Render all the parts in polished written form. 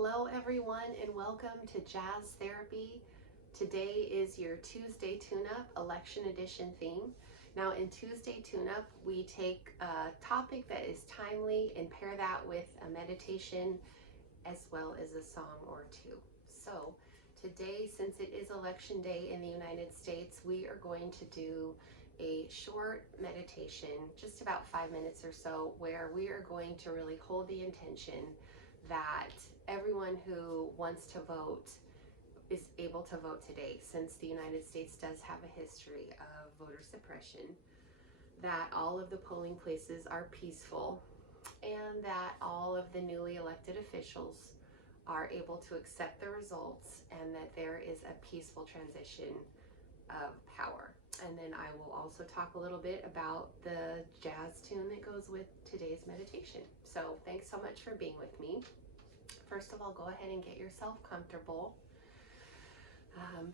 Hello everyone and welcome to Jazz Therapy. Today is your Tuesday Tune-Up Election Edition theme. Now in Tuesday Tune-Up we take a topic that is timely and pair that with a meditation as well as a song or two. So today, since it is election day in the United States, we are going to do a short meditation, just about 5 minutes or so, where we are going to really hold the intention that everyone who wants to vote is able to vote today, since the United States does have a history of voter suppression, that all of the polling places are peaceful, and that all of the newly elected officials are able to accept the results, and that there is a peaceful transition of power. And then I will also talk a little bit about the jazz tune that goes with today's meditation. So thanks so much for being with me. First of all, go ahead and get yourself comfortable.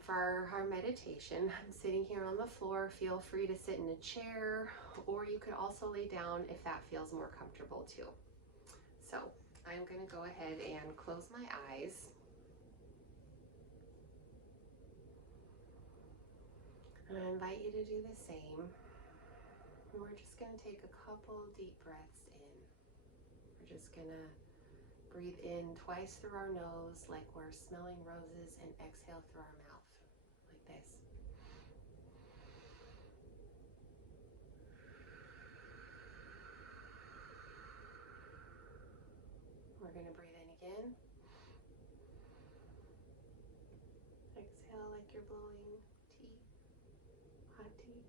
For our meditation, I'm sitting here on the floor. Feel free to sit in a chair, or you could also lay down if that feels more comfortable too. So I'm going to go ahead and close my eyes. And I invite you to do the same. And we're just going to take a couple deep breaths in. We're just going to breathe in twice through our nose like we're smelling roses, and exhale through our mouth like this. We're going to breathe in again. Exhale like you're blowing tea, hot tea.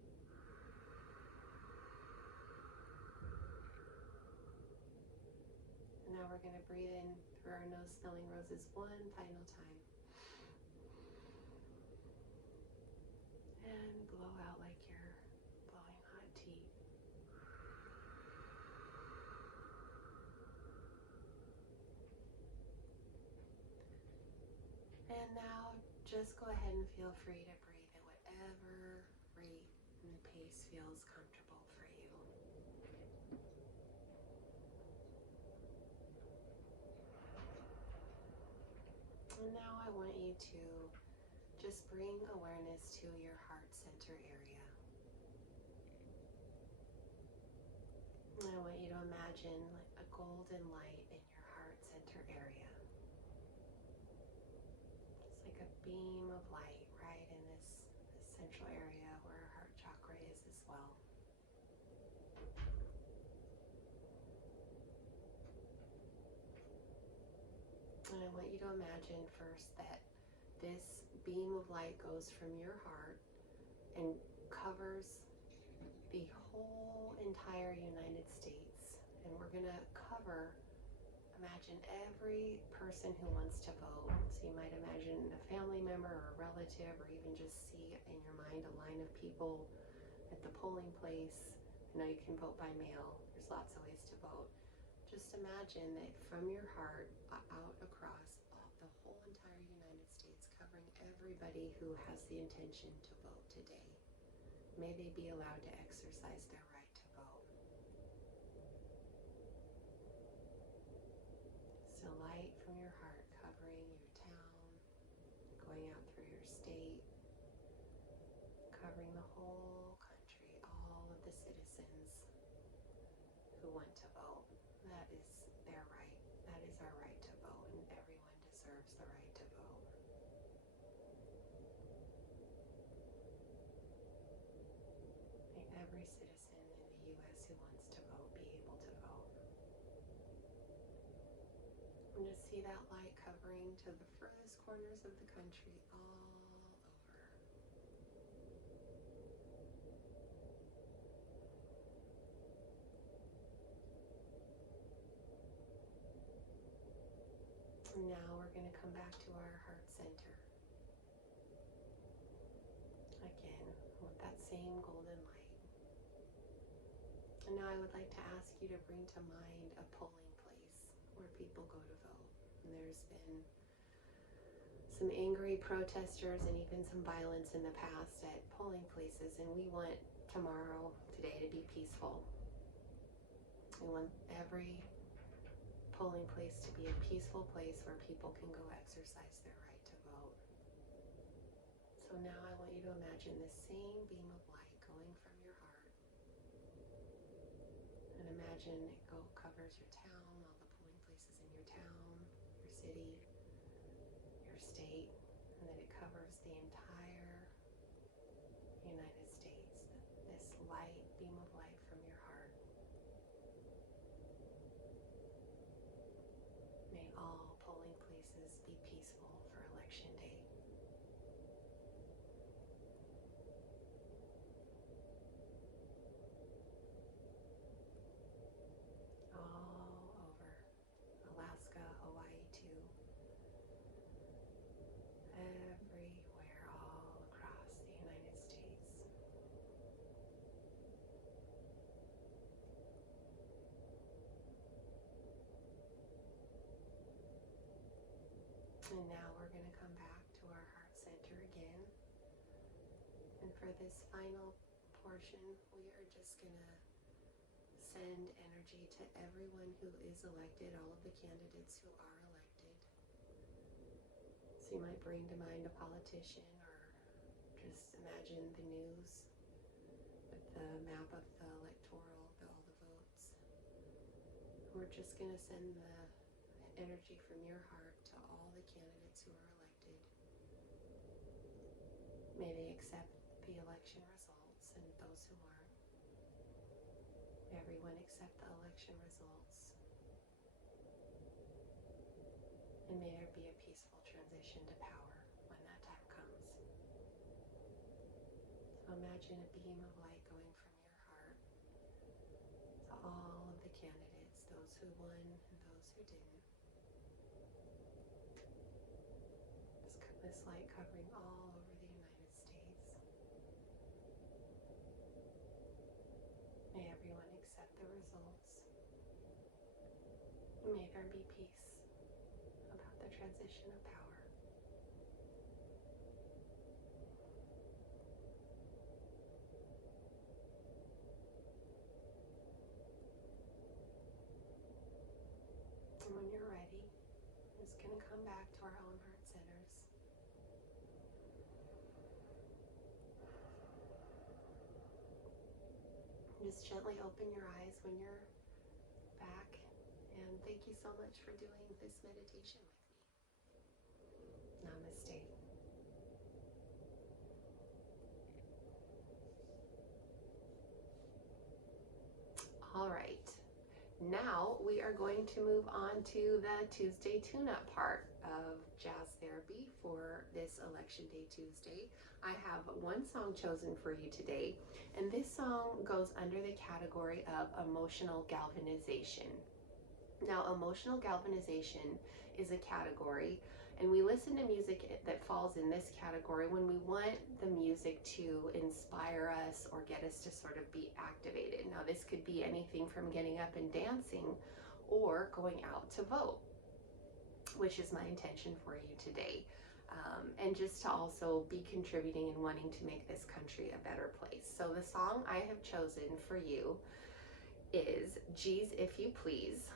And now we're going to breathe in through our nose, smelling roses, one final time. And blow out like you're blowing hot tea. And now just go ahead and feel free to breathe at whatever rate and pace feels comfortable for you. And now I want you to just bring awareness to your heart center area. And I want you to imagine like a golden light in your heart center area. It's like a beam of light right in this central area where our heart chakra is as well. And I want you to imagine first that this beam of light goes from your heart and covers the whole entire United States. And we're going to cover, imagine every person who wants to vote. So you might imagine a family member or a relative, or even just see in your mind a line of people at the polling place. I know you can vote by mail. There's lots of ways to vote. Just imagine that from your heart out across the whole entire United States, covering everybody who has the intention to vote today. May they be allowed to exercise their right to vote. So light from your heart covering your town, going out through your state, covering the whole country, all of the citizens who want to vote. That is their right. That is our right to vote, and everyone deserves the right to vote. May every citizen in the U.S. who wants to vote be able to vote. And just see that light covering to the furthest corners of the country, all over. And now we're going to come back to our heart center. Again, with that same golden light. And now I would like to ask you to bring to mind a polling place where people go to vote. And there's been some angry protesters and even some violence in the past at polling places, and we want today to be peaceful. We want every polling place to be a peaceful place where people can go exercise their right to vote. So now I want you to imagine this same beam of light going from your heart. And imagine it covers your town, all the polling places in your town, your city, your state, and then it covers the entire United States. This light, beam of light from your heart. May all polling places be peaceful for election day. All over Alaska, Hawaii too. Everywhere, all across the United States. And now we're going to come back to our heart center again. And for this final portion, we are just going to send energy to everyone who is elected, all of the candidates who are elected. So you might bring to mind a politician, or just imagine the news with the map of the electoral, all the votes. We're just going to send the energy from your heart to all the candidates who are elected. May they accept the election results, and those who aren't. Everyone accept the election results. And may there be a peaceful transition to power when that time comes. So imagine a beam of light going from your heart to all of the candidates, those who won and those who didn't. This light covering all over the United States. May everyone accept the results. May there be peace about the transition of power. And when you're ready, I'm just going to come back to our own heart centers. Just gently open your eyes when you're back. And thank you so much for doing this meditation with me. Namaste. All right. Now we are going to move on to the Tuesday tune-up part of jazz therapy for this Election Day Tuesday. I have one song chosen for you today, and this song goes under the category of emotional galvanization. Now, emotional galvanization is a category, and we listen to music that falls in this category when we want the music to inspire us or get us to sort of be activated. Now, this could be anything from getting up and dancing or going out to vote, which is my intention for you today. And just to also be contributing and wanting to make this country a better place. So the song I have chosen for you is G's If You Please.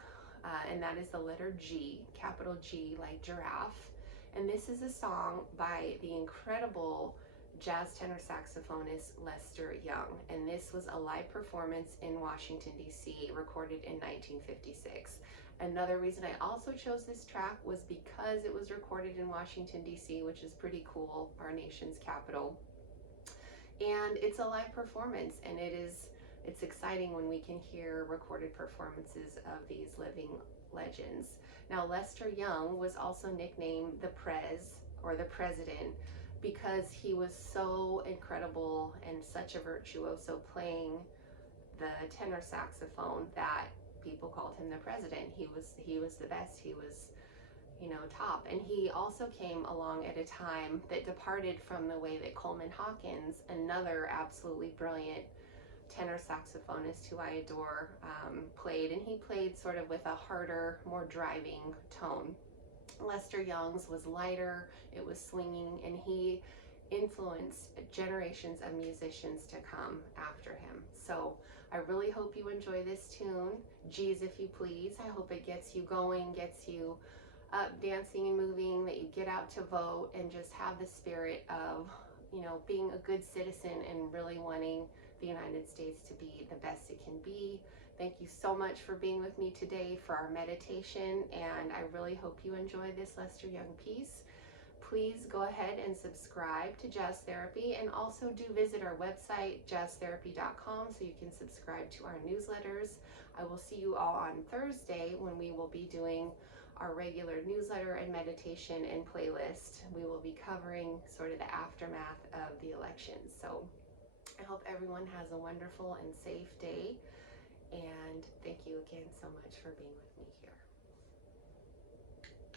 And that is the letter G, capital G like giraffe. And this is a song by the incredible jazz tenor saxophonist Lester Young. And this was a live performance in Washington, D.C., recorded in 1956. Another reason I also chose this track was because it was recorded in Washington, D.C., which is pretty cool, our nation's capital. And it's a live performance, and it's exciting when we can hear recorded performances of these living legends. Now, Lester Young was also nicknamed the Prez, or the President, because he was so incredible and such a virtuoso playing the tenor saxophone that people called him the President. He was the best. He was, top. And he also came along at a time that departed from the way that Coleman Hawkins, another absolutely brilliant tenor saxophonist who I adore, played. And he played sort of with a harder, more driving tone. Lester Young's was lighter, it was swinging, and he influenced generations of musicians to come after him. So I really hope you enjoy this tune. Geez, if you please. I hope it gets you going, gets you up, dancing and moving, that you get out to vote and just have the spirit of, you know, being a good citizen and really wanting the United States to be the best it can be. Thank you so much for being with me today for our meditation, and I really hope you enjoy this Lester Young piece. Please go ahead and subscribe to Jazz Therapy, and also do visit our website, jazztherapy.com, so you can subscribe to our newsletters. I will see you all on Thursday when we will be doing our regular newsletter and meditation and playlist. We will be covering sort of the aftermath of the election. So I hope everyone has a wonderful and safe day, and thank you again so much for being with me here.